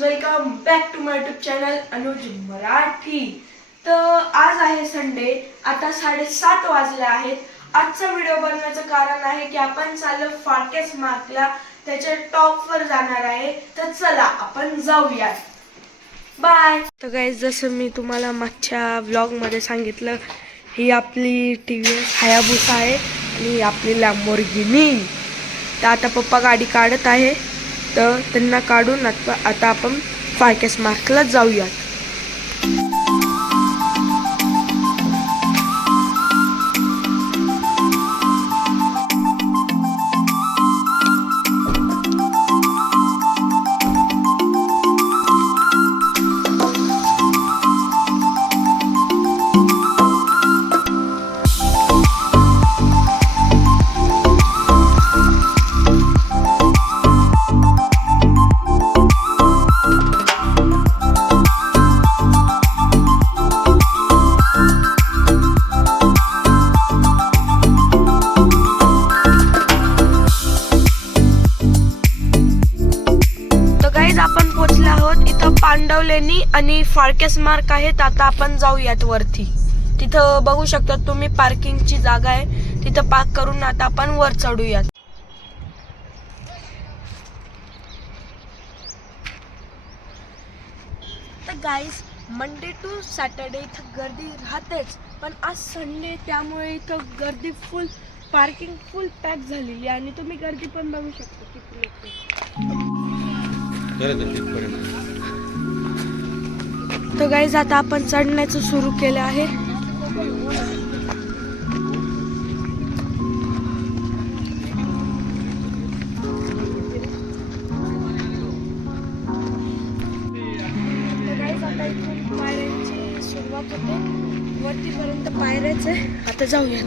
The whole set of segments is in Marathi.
Welcome back to my YouTube channel Anuj Marathi. तर आज आहे संडे, आता 7:30 वाजले आहेत। आजचा व्हिडिओ बनवण्याचं कारण आहे की आपण चाललो फारकेस मार्कला, त्याच्या टॉपवर जाणार आहे। तर चला आपण जाऊया, बाय। तर गाइस, जसं मी तुम्हाला मागच्या व्लॉगमध्ये सांगितलं, ही आपली टीव्हीएस हायाबुसा आहे आणि आपली लॅम्बोर्गिनी। तर आता पप्पा गाडी काढत आहे, तर त्यांना काढून आता आपण फारकेस मार्कला जाऊया। आपण पोहोचलो आहोत इथं पांडवलेनी आणि फारकेस मार्क आहेत। आता आपण जाऊयात वरती। तिथं बघू शकता तुम्ही पार्किंगची जागा आहे, तिथं पार्क करून आता आपण वर चढूयात। तर गाइस, मंडे टू सॅटर्डे इथं गर्दी राहतेच, पण आज संडे त्यामुळे इथं गर्दी फुल, पार्किंग फुल पॅक झालेली आहे आणि तुम्ही गर्दी पण बघू शकता किती लोक। तर गाइस, आता आपण चढण्याचं सुरू केलं आहे। आता इथून पायऱ्यांची सुरुवात होते, वरतीपर्यंत पायऱ्याच आहे। आता जाऊया।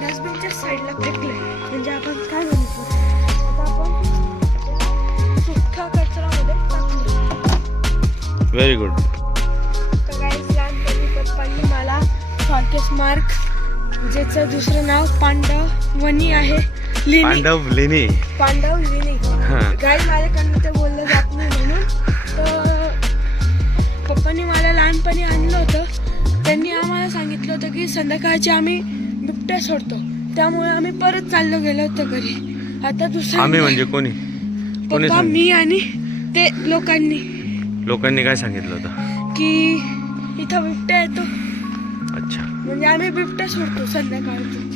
डस्टबिनच्या साईडला फेकले म्हणजे आपण काय म्हणतो, आता आपण सुका कचरामध्ये टाकले। Very good. तर गाइस, लहानपणी पप्पांनी मला फारकेस मार्क, ज्याचं दुसरं नाव पांडवनी आहे, पांडवलेनी गाइस, माझ्याकडनं ते बोललं जात नाही म्हणून। तर पप्पांनी मला लहानपणी आणलं होतं, त्यांनी आम्हाला सांगितलं होतं की संध्याकाळची आम्ही बिबट्या सोडतो, त्यामुळे आम्ही परत चाललो गेलो होतो घरी। आता दुसरं आम्ही म्हणजे कोणी पप्पा, मी आणि ते लोकांनी काय सांगितलं होतं की इथं बिबट्या येतो। अच्छा, म्हणजे आम्ही बिबट्या सोडतो संध्याकाळचं।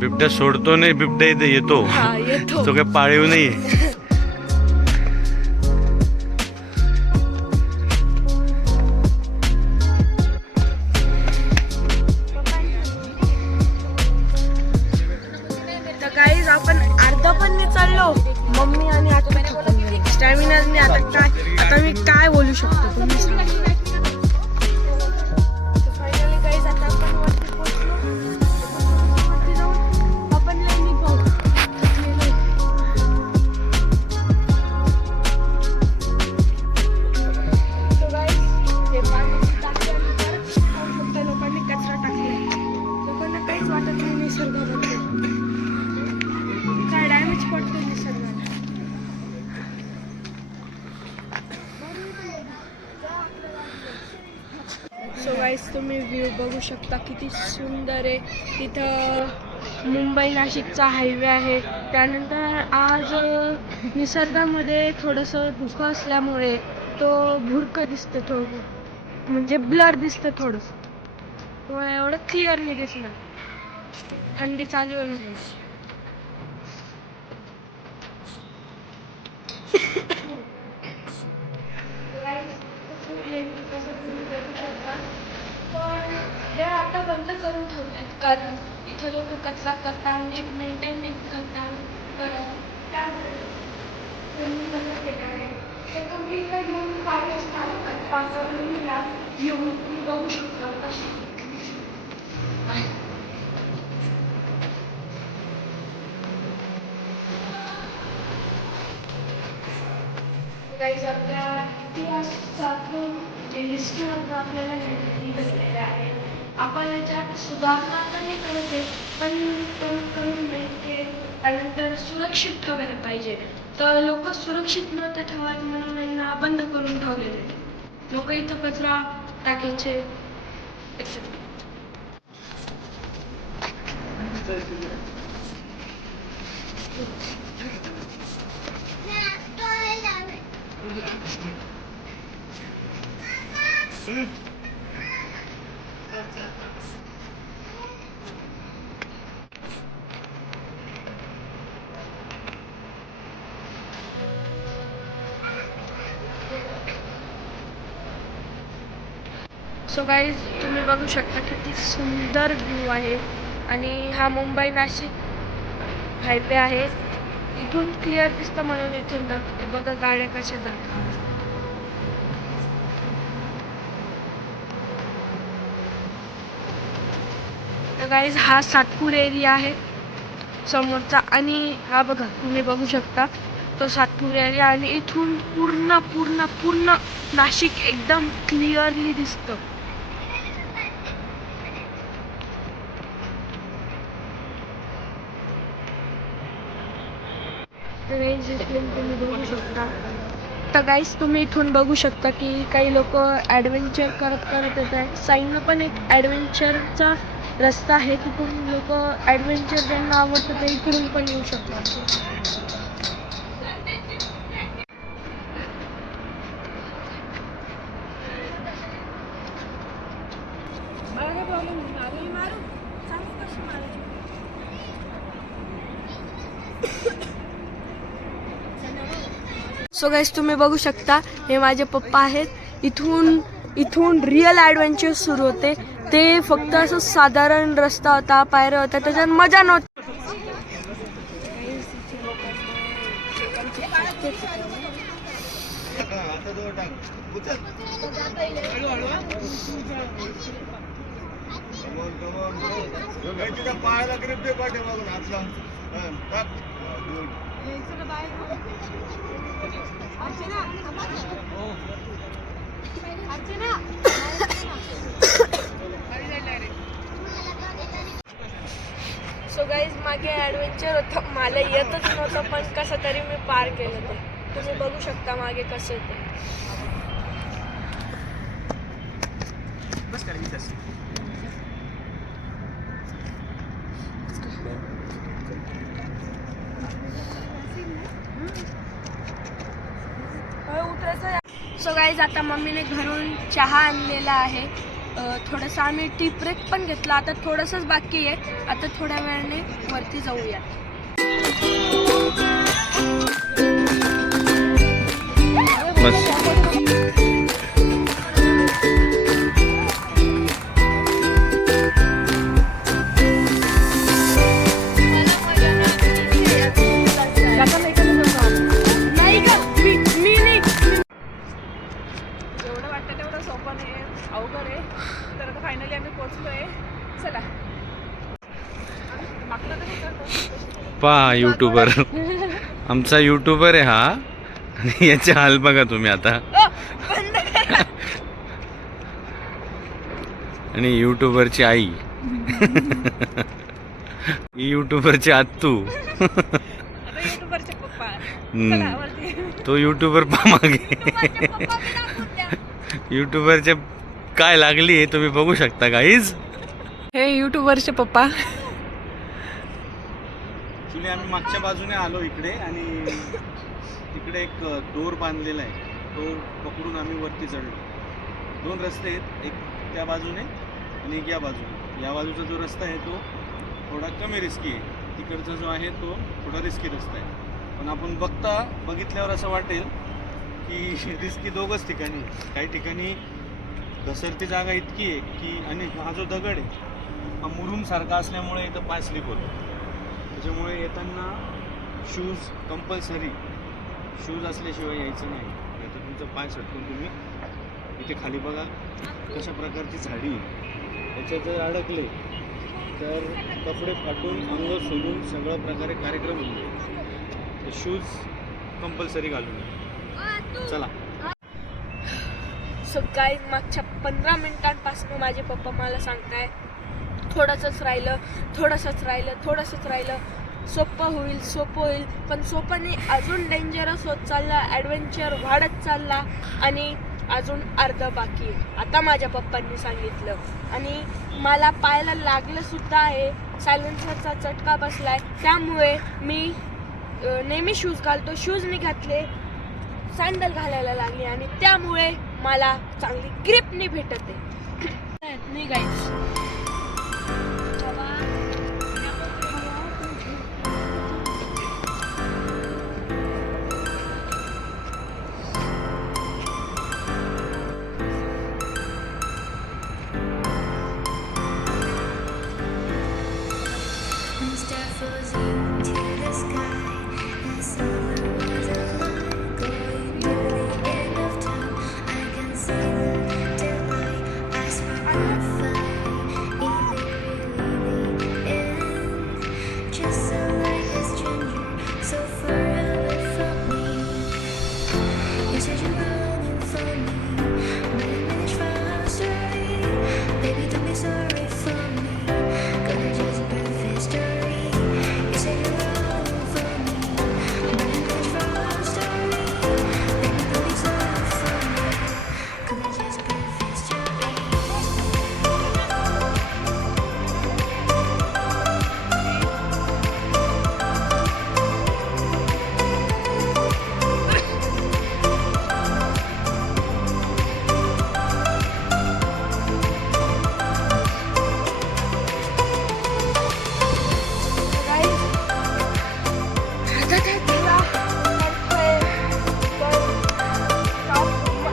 बिबट्या सोडतो नाही, बिबट्या इथे येतो। येतो, तो काय पाळीव नाहीये। आपण अर्धा पण नाही चाललो, मम्मी आणि आता स्टॅमिना नाही। आता मी काय बोलू शकतो तुम्ही सांगा। फायनली गाइस, आता आपण वरती पोहोचलो, वरती जाऊन आपण निघू। तो गाइस, हे पाण्याची टाकी आणि परत फक्त लोकांनी कचरा टाकलाय। लोकांना काहीच वाटत नाही निसर्गाबद्दल, काय डॅमेज पडतो निसर्गाला। सो गाइस, तुम्ही व्ह्यू बघू शकता किती सुंदर आहे। तिथं मुंबई नाशिकचा हायवे आहे। त्यानंतर आज निसर्गामध्ये थोडंसं धुकं असल्यामुळे तो भुरकं दिसतं, थोडं म्हणजे ब्लर दिसतं थोडंसं, एवढं क्लिअर नाही दिसणार। थंडी चालू आहे। पण हे आता बंद करून ठेवतात, कारण इथं लोक कचरा करतात, नीट मेंटेन नाही करतात। पांगवलेला येऊन तुम्ही बघू शकता कशी. गाईज आपल्या इतिहासातून जे हिस्ट्रीमधून आपल्याला हे भेटलेले आहे. आपण याच्यात सुधारणा तर नाही करत आहे, पण कमीत कमी मेंटेन त्यानंतर सुरक्षित ठेवायला पाहिजे. तर लोक सुरक्षित नव्हते ठेवत म्हणून यांना बंद करून ठेवलेले. लोक इथं कचरा टाकायचे etc. सो गाईज तुम्ही बघू शकता किती सुंदर व्ह्यू आहे. आणि हा मुंबई नाशिक हायवे आहे. इथून क्लिअर दिसतं म्हणून इथून दाखवते. बघा गाड्या कशा जातात. तर गाईज हा सातपूर एरिया आहे समोरचा. आणि हा बघा तुम्ही बघू शकता तो सातपूर एरिया. आणि इथून पूर्ण पूर्ण पूर्ण नाशिक एकदम क्लिअरली दिसतं. तुम्ही बघू शकता. तर गाईस तुम्ही इथून बघू शकता की काही लोक ॲडव्हेंचर करत येत आहेत. साईडनं पण एक ॲडव्हेंचरचा रस्ता आहे. तिथून लोक ॲडव्हेंचर ज्यांना आवडतं ते इकडून पण येऊ शकतात. सो गाईस तुम्ही बघू शकता हे माझे पप्पा आहेत. इथून रिअल ॲडव्हेंचर सुरू होते. ते फक्त असं साधारण रस्ता होता, पायऱ्या होत्या, त्याच्यात मजा नव्हती. सो गाईज मागे ॲडव्हेंचर होतं, मला येतच नव्हतं पण कसं तरी मी पार केलं. ते तुम्ही बघू शकता मागे कसं येतं. सो गाईज आता मम्मीने घरून चहा आणलेला आहे. थोडंसं आम्ही टी ब्रेक पण घेतला. आता थोडंसंच बाकी आहे. आता थोड्या वेळाने वरती जाऊया. जेवढं वाटतं तेवढं सोपं नाही, अवघड आहे. तर आता फायनली आम्ही पोहोचलोय. चला मागलं तरी करतो. पहा युट्यूबर आमचा युट्यूबर आहे हा. आणि याचे हाल बघा तुम्ही आता. आणि युट्यूबरची आई युट्यूबरची आत्तू. आता युट्यूबरचे पप्पा. चला वरती. तो युट्यूबर पहा मागे. युट्यूबरचे काय लागली हे तुम्ही बघू शकता गाईज. हे युट्यूबरचे पप्पा. ॲक्च्युली आम्ही मागच्या बाजूने आलो इकडे आणि तिकडे एक दोर बांधलेला आहे. तो पकडून आम्ही वरती चढलो. 2 रस्ते आहेत, एक त्या बाजूने आणि एक या बाजूने. या बाजूचा जो रस्ता आहे तो थोडा कमी रिस्की आहे. तिकडचा जो आहे तो थोडा रिस्की रस्ता आहे. पण आपण बघितल्यावर असं वाटेल की रिस्की दोघंच ठिकाणी. काही ठिकाणी घसरती जागा इतकी आहे की, आणि हा जो दगड आहे हा मुरुमसारखा असल्यामुळे इथं पाय स्लिप होतो. त्याच्यामुळे येताना शूज कंपल्सरी, शूज असल्याशिवाय यायचं नाही. तर तुमचं पाय सटकून तुम्ही इथे खाली बघा कशा प्रकारची झाडी आहे. याच्यात जर अडकले तर कपडे फाटून अंग सोलून सगळं प्रकारे कार्यक्रम होतो. शूज कंपल्सरी घालून चला. सो गाईज मागच्या 15 मिनिटांपासून माझे पप्पा मला सांगताय थोडंसंच राहिलं, सोपं होईल, पण सोपं नाही, अजून डेंजरस होत चालला, ॲडव्हेंचर वाढत चालला आणि अजून अर्ध बाकी आहे आता माझ्या पप्पांनी सांगितलं. आणि मला पायाला लागलं सुद्धा आहे, सायलेन्सरचा चटका बसलाय, त्यामुळे मी नेहमी शूज घालतो, शूज मी घातले, सँडल घालायला लागली आणि त्यामुळे मला चांगली ग्रिप नाही भेटत आहे. नाही गाईज,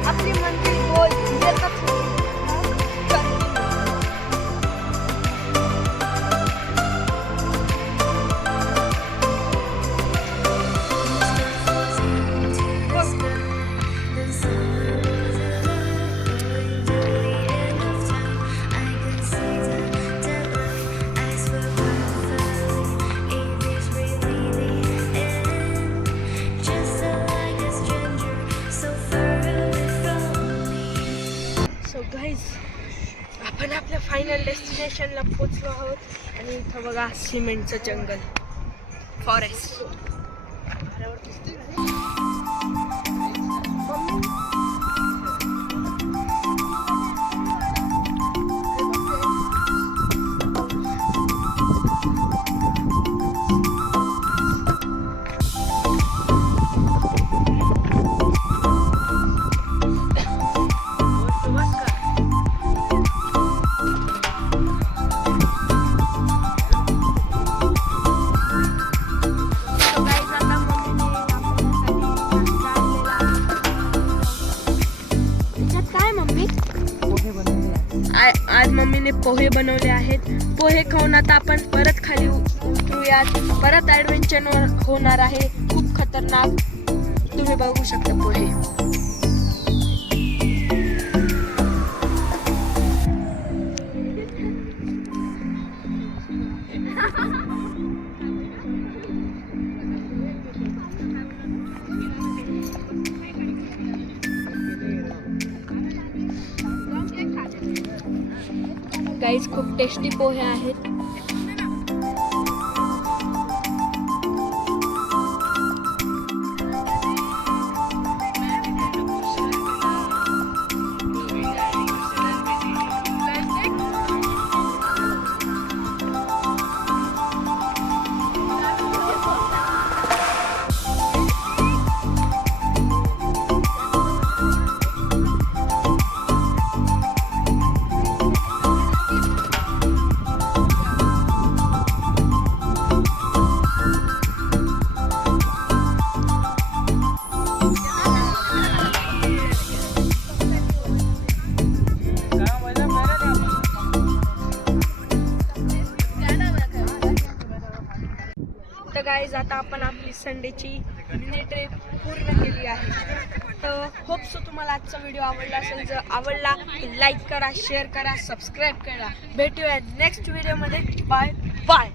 आपली मंजिल गोल येतच आपण आपल्या फायनल डेस्टिनेशनला पोचलो आहोत आणि इथं बघा सिमेंटचं जंगल, फॉरेस्ट. आज मम्मीने पोहे बनवले आहेत. पोहे खाऊन आता आपण परत खाली उतरूयात. परत ॲडव्हेंचर होणार आहे, खूप खतरनाक. तुम्ही बघू शकता पोहे. गाईज खूप टेस्टी पोहे आहेत. तर गाईज आता आपण आपली संडेची मिनी ट्रिप पूर्ण केली आहे. तर होप सो तुम्हाला आजचा व्हिडिओ आवडला असेल. जर आवडला तर लाईक करा, शेअर करा, सबस्क्राईब करा. भेटूया नेक्स्ट व्हिडिओमध्ये. Bye bye.